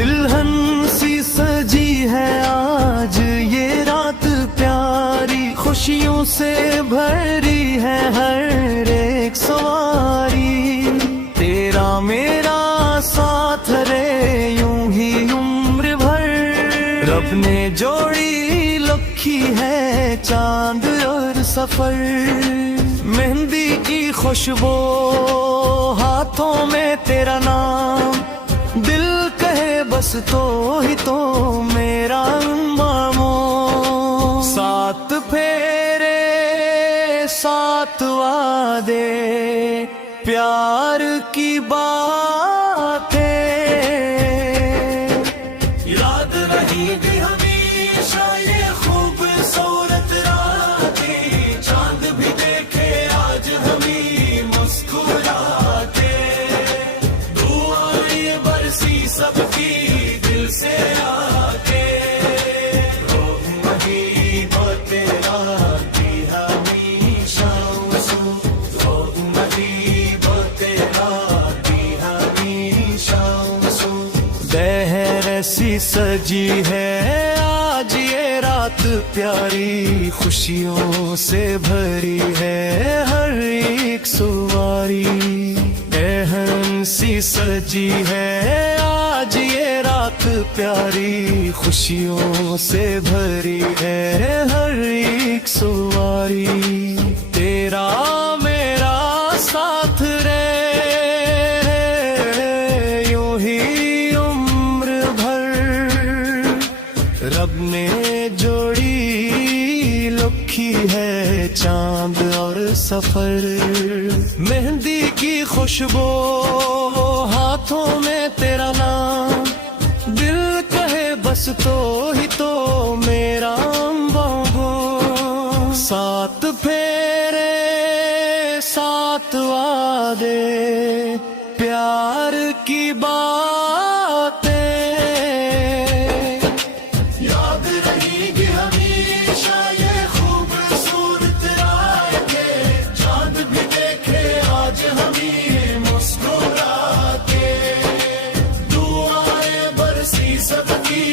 دلہن سی سجی ہے آج یہ رات پیاری، خوشیوں سے بھری ہے ہر ایک سواری، تیرا میرا ساتھ رہے یوں ہی عمر بھر، رب نے جوڑی لکھی ہے چاند اور سفر، مہندی کی خوشبو ہاتھوں میں تیرا نام، دل کہے بس تو ہی تو میرا مامو، سات پھیرے سات وعدے پیار کی باتیں، یاد رہیں گی ہمیشہ یہ خوبصورت راتیں، چاند بھی دیکھے آج ہمیں مسکراتے، دعائیں برسی سب کی دل سے آتے، وہی باتیں آتی ہمیشہ سو، وہی باتیں آتی ہمیشہ سو، بہر سی سجی ہے آج یہ رات پیاری، خوشیوں سے بھری ہے ہر ایک سواری، بہن سی سجی ہے آج یہ رات پیاری، خوشیوں سے بھری ہے ہر ایک سواری، تیرا میرا ساتھ رہے یوں ہی عمر بھر، رب نے جوڑی لکھی ہے چاند اور سفر، مہندی کی خوشبو ہاتھوں میں تیرا نام، دل کہے بس تو ہی تو میرا بابو، سات پھیرے سات وعدے پیار کی باتیں، یاد رہیں گی ہمیشہ یہ خوبصورت راتیں، چاند بھی دیکھے آج ہمیں مسکراتے، دعائیں برسی سب کی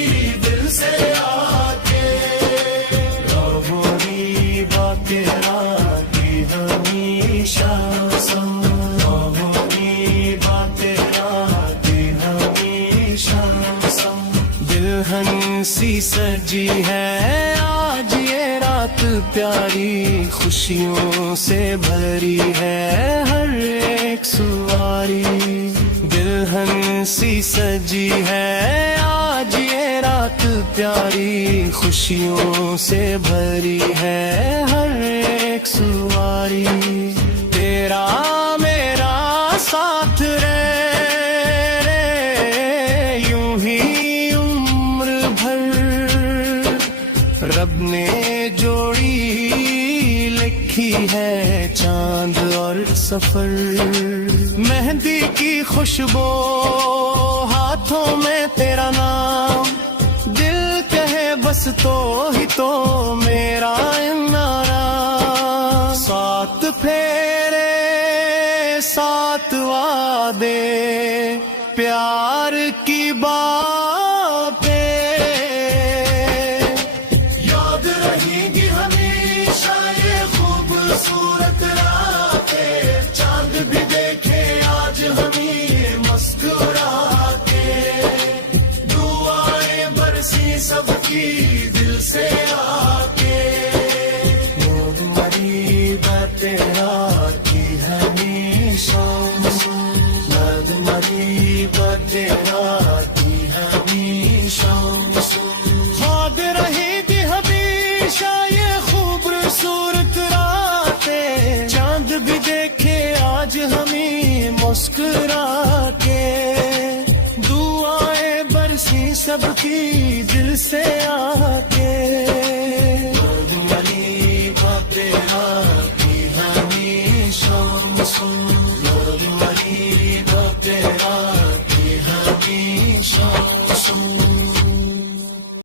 دل سے آتے، وہی باتیں آتی ہمیشہ سو، وہی باتیں آتی ہمیشہ سو، دلہن سی سجی ہے آج یہ رات پیاری، خوشیوں سے بھری ہے ہر ایک سواری، دلہن سی سجی ہے آج یہ رات پیاری، خوشیوں سے بھری ہے ہر ایک سواری، تیرا میرا ساتھ رہے یوں ہی عمر بھر، رب نے جوڑی لکھی ہے چاند اور سفر، مہندی کی خوشبو ہاتھوں میں تیرا نام، دل کہے بس تو ہی تو میرا نارا، سات پھیرے سات وعدے پیار کی باتیں، یاد رہیں گی ہمیشہ یہ خوبصورت راتیں، چاند بھی دیکھے آج ہمیں مسکراتے، دعائیں برسی سب کی دل سے